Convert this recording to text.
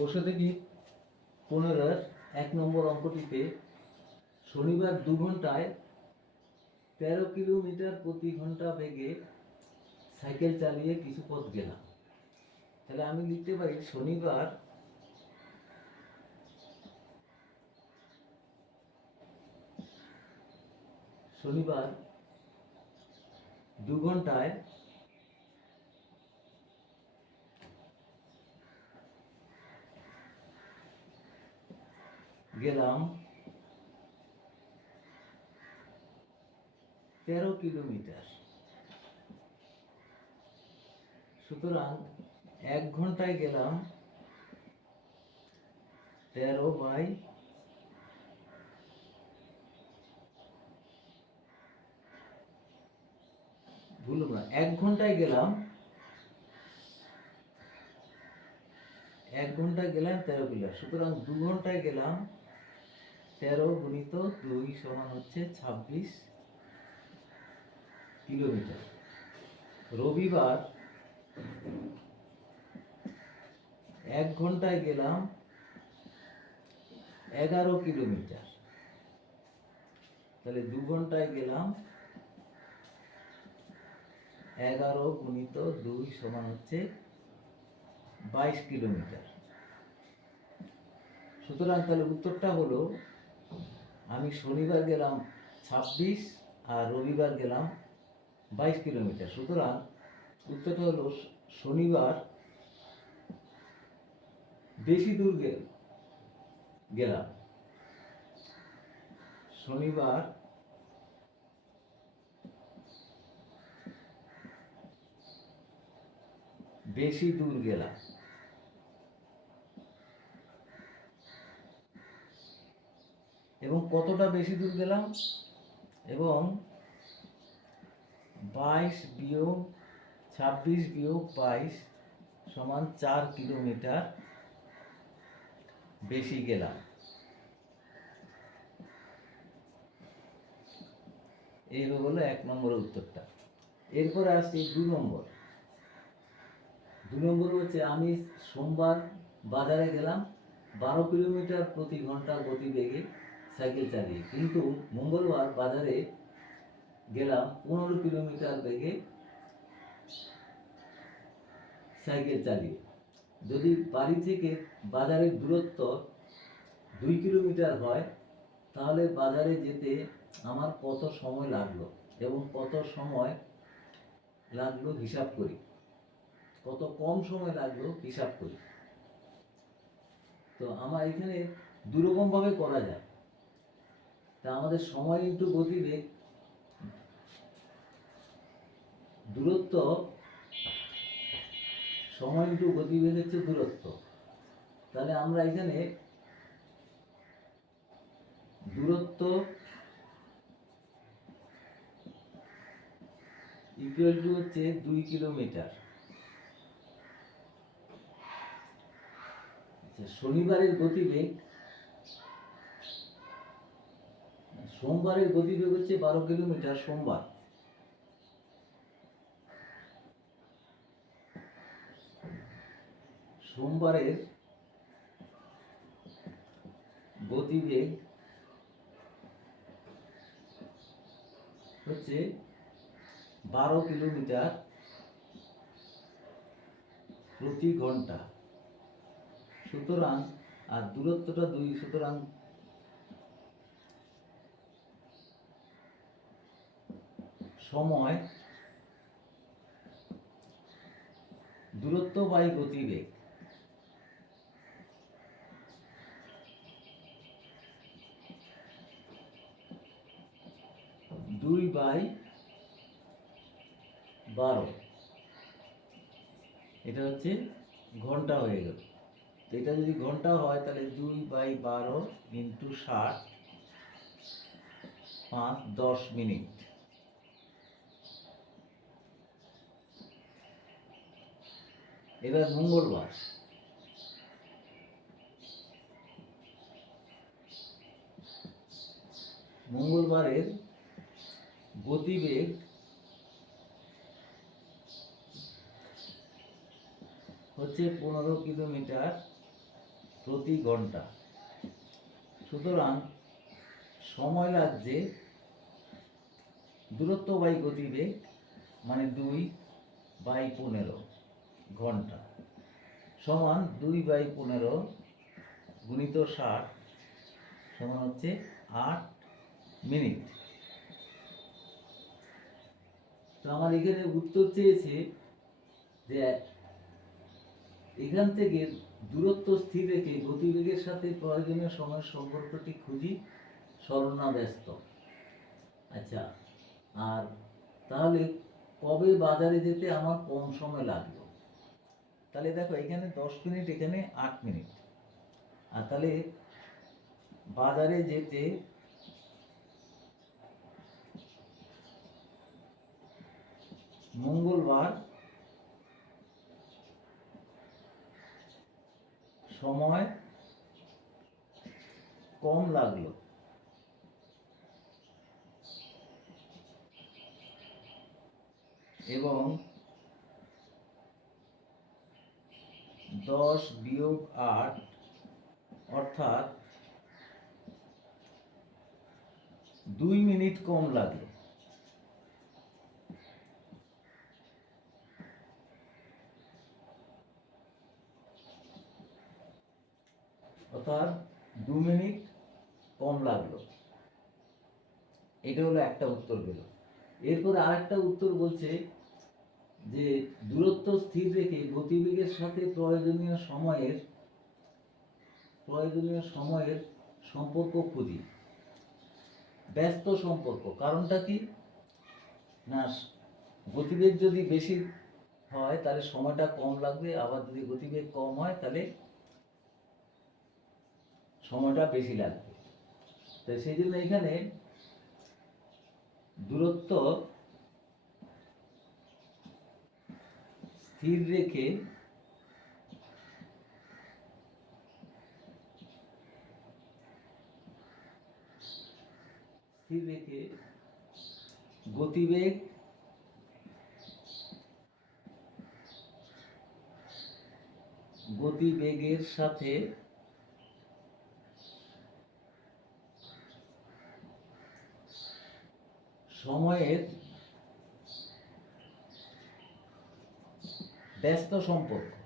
কোষে থেকে পনেরোর এক নম্বর অঙ্কটিতে শনিবার দু ঘন্টায় তেরো কিলোমিটার প্রতি ঘণ্টা বেগে সাইকেল চালিয়ে কিছু পথ গেলাম। তাহলে আমি লিখতে পারি শনিবার শনিবার দু ঘন্টায় গেলাম তেরো কিলোমিটার। সুতরাং এক ঘন্টায় গেলাম তেরো বাই ভুল না এক ঘন্টায় গেলাম, এক ঘন্টায় গেলাম তেরো কিলোমিটার। সুতরাং দু ঘন্টায় গেলাম তেরো গুণিত দুই সমান হচ্ছে ছাব্বিশ কিলোমিটার। রবিবার এক ঘন্টায় গেলাম এগারো কিলোমিটার। তাহলে দু ঘন্টায় গেলাম এগারো গুণিত দুই সমান হচ্ছে বাইশ কিলোমিটার। সুতরাং তাহলে উত্তরটা হলো আমি শনিবার গেলাম ছাব্বিশ আর রবিবার গেলাম বাইশ কিলোমিটার। সুতরাং উত্তরটা হলো শনিবার বেশি দূর গেলাম। শনিবার বেশি দূর গেলাম এবং কতটা বেশি দূর গেলাম? এবং বাইশ বিয়োগ ছাব্বিশ বিয়োগ বাইশ সমান চার কিলোমিটার বেশি গেলাম। এই হলো এক নম্বরের উত্তরটা। এরপরে আসছি দু নম্বর। দু নম্বর হচ্ছে আমি সোমবার বাজারে গেলাম, বারো কিলোমিটার প্রতি ঘণ্টা গতিবেগে সাইকেল চালিয়ে। কিন্তু মঙ্গলবার বাজারে গেলাম পনেরো কিলোমিটার বেগে সাইকেল চালিয়ে। যদি বাড়ি থেকে বাজারের দূরত্ব দুই কিলোমিটার হয়, তাহলে বাজারে যেতে আমার কত সময় লাগল এবং কত সময় লাগল হিসাব করি। কত কম সময় লাগল হিসাব করি। তো আমার এখানে দুরকমভাবে করা যায়। তা আমাদের সময় ইন্টু গতিবেগ। দূরত্ব, সময় ইন্টু গতিবেগ হচ্ছে দূরত্ব। তাহলে আমরা এখানে দূরত্ব ইকুয়াল টু হচ্ছে দুই কিলোমিটার। আচ্ছা শনিবারের গতিবেগ সোমবারের গতিবেগ হচ্ছে বারো কিলোমিটার সোমবার। সোমবারের গতিবেগ হচ্ছে বারো কিলোমিটার প্রতি ঘণ্টা। সুতরাং, আর দূরত্বটা দুই, সুতরাং সময় দূরত্ব বাই গতিবেগ। দুই বাই বারো। এটা হচ্ছে ঘণ্টা হয়ে গেল। তো এটা যদি ঘণ্টা হয়, তাহলে দুই বাই বারো ইন্টু ষাট, পাঁচ, দশ মিনিট। এবার মঙ্গলবার। মঙ্গলবারের গতিবেগ হচ্ছে পনেরো কিলোমিটার প্রতি ঘণ্টা। সুতরাং সময় লাগছে দূরত্ব বাই গতিবেগ মানে দুই বাই পনেরো। ঘণ্টা সমান দুই বাই পনেরো গুণিত ষাট সমান হচ্ছে আট মিনিট। তো আমার এখানে উত্তর চেয়েছে যে এখান থেকে দূরত্ব স্থির রেখে গতিবেগের সাথে প্রয়োজনীয় সময়ের সম্পর্কটি খুঁজি স্মরণা ব্যস্ত আচ্ছা আর তাহলে কবে বাজারে যেতে আমার কম সময় লাগল? তাহলে দেখো এখানে দশ মিনিট, এখানে আট মিনিট। আর তাহলে বাজারে যেতে মঙ্গলবার সময় কম লাগল। এবং দশ বিয়োগ আট অর্থাৎ দুই মিনিট কম লাগে। অর্থাৎ দু মিনিট কম লাগল। এটা হলো একটা উত্তর পেল এরপরে আরেকটা উত্তর বলছে যে দূরত্ব স্থির রেখে গতিবেগের সাথে প্রয়োজনীয় সময়ের প্রয়োজনীয় সময়ের সম্পর্ক খুঁজি। ব্যস্ত সম্পর্ক। কারণটা কি? না, গতিবেগ যদি বেশি হয়, তাহলে সময়টা কম লাগবে। আবার যদি গতিবেগ কম হয়, তাহলে সময়টা বেশি লাগবে। তো সেই জন্য এখানে দূরত্ব স্থির রেখে স্থির রেখে গতিবেগ গতিবেগের সাথে সময়ের ব্যস্ত সম্পর্ক।